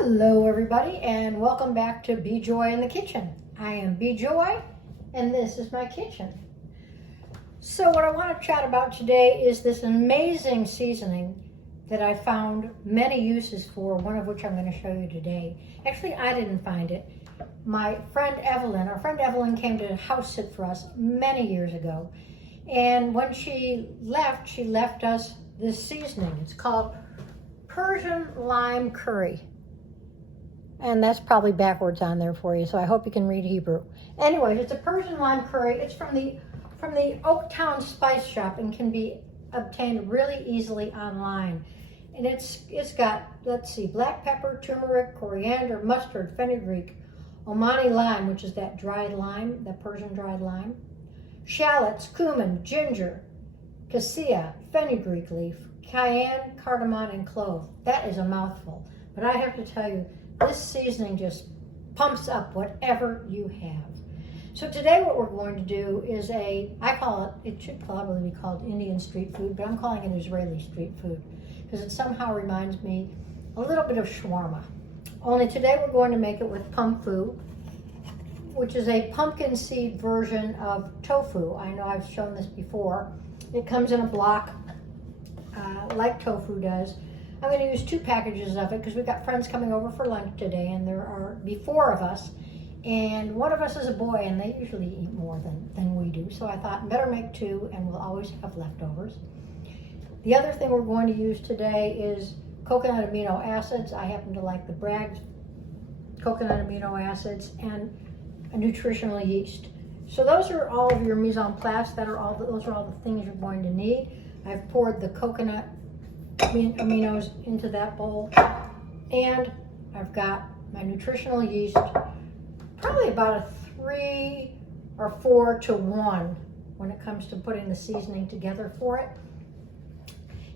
Hello everybody and welcome back to Be Joy in the Kitchen. I am Be Joy and this is my kitchen. So what I want to chat about today is this amazing seasoning that I found many uses for, one of which I'm going to show you today. Actually, I didn't find it. My friend Evelyn came to house sit for us many years ago. And when she left us this seasoning. It's called Persian lime curry. And that's probably backwards on there for you, so I hope you can read Hebrew. Anyways, it's a Persian lime curry. It's from the Oaktown Spice shop and can be obtained really easily online. And it's got, let's see, black pepper, turmeric, coriander, mustard, fenugreek, Omani lime, which is that dried lime, that Persian dried lime, shallots, cumin, ginger, cassia, fenugreek leaf, cayenne, cardamon, and clove. That is a mouthful. But I have to tell you, this seasoning just pumps up whatever you have. So today what we're going to do is it should probably be called Indian street food, but I'm calling it Israeli street food because it somehow reminds me a little bit of shawarma. Only today we're going to make it with Pumfu, which is a pumpkin seed version of tofu. I know I've shown this before. It comes in a block like tofu does. I'm going to use 2 packages of it because we've got friends coming over for lunch today, and there are 4 of us, and one of us is a boy, and they usually eat more than we do. So I thought better make 2, and we'll always have leftovers. The other thing we're going to use today is coconut amino acids. I happen to like the Bragg's coconut amino acids and a nutritional yeast. So those are all of your mise en place. Those are all the things you're going to need. I've poured the coconut aminos into that bowl, and I've got my nutritional yeast, probably about a 3 or 4 to 1 when it comes to putting the seasoning together for it.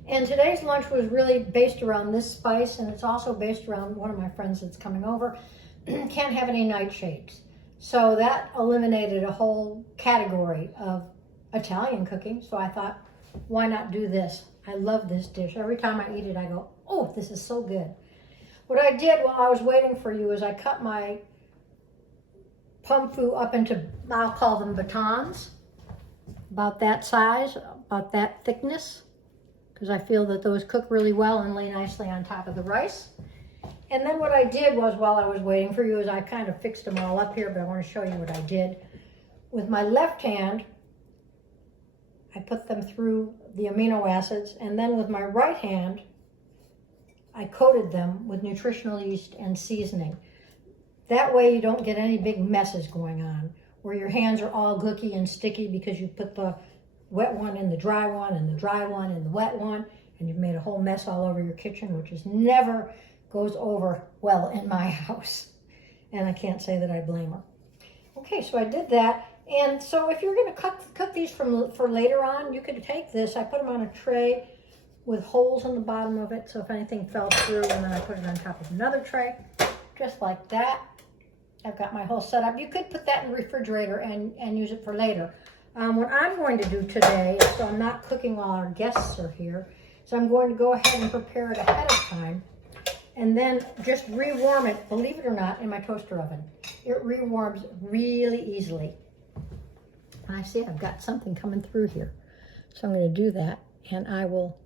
And today's lunch was really based around this spice, and it's also based around one of my friends that's coming over. Can't have any nightshades, so that eliminated a whole category of Italian cooking. So I thought, why not do this? I love this dish. Every time I eat it, I go, oh, this is so good. What I did while I was waiting for you is I cut my Pumfu up into, I'll call them batons, about that size, about that thickness, because I feel that those cook really well and lay nicely on top of the rice. And then what I did was, while I was waiting for you, is I kind of fixed them all up here, but I want to show you what I did. With my left hand, I put them through the amino acids, and then with my right hand, I coated them with nutritional yeast and seasoning. That way you don't get any big messes going on, where your hands are all gooky and sticky because you put the wet one in the dry one, and the dry one in the wet one, and you've made a whole mess all over your kitchen, which never goes over well in my house. And I can't say that I blame her. Okay, so I did that. And so if you're going to cook these for later on, you could take this. I put them on a tray with holes in the bottom of it, so if anything fell through, and then I put it on top of another tray, just like that. I've got my whole setup. You could put that in the refrigerator and use it for later. What I'm going to do today, so I'm not cooking while our guests are here, so I'm going to go ahead and prepare it ahead of time, and then just rewarm it, believe it or not, in my toaster oven. It rewarms really easily. I see I've got something coming through here. So I'm going to do that, and I will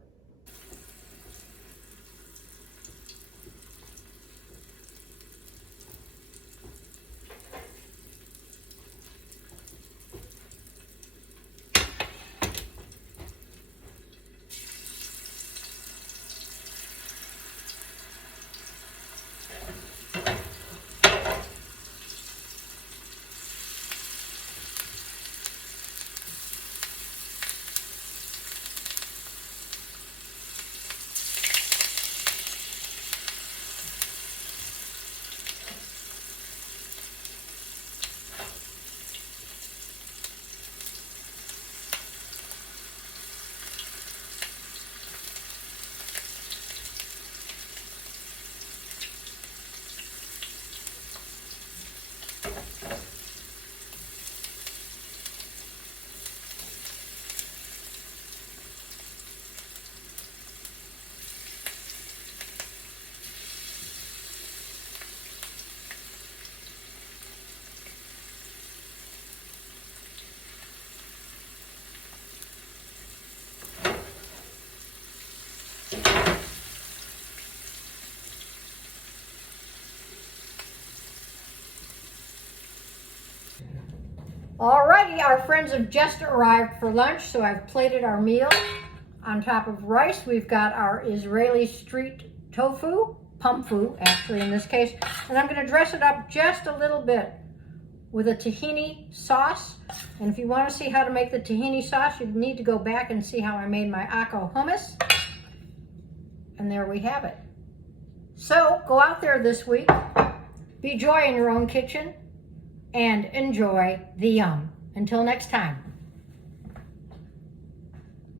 Alrighty, our friends have just arrived for lunch, so I've plated our meal. On top of rice, we've got our Israeli street tofu, Pumfu, actually in this case, and I'm going to dress it up just a little bit with a tahini sauce. And if you want to see how to make the tahini sauce, you need to go back and see how I made my akko hummus. And there we have it. So go out there this week, be joy in your own kitchen, and enjoy the yum. Until next time.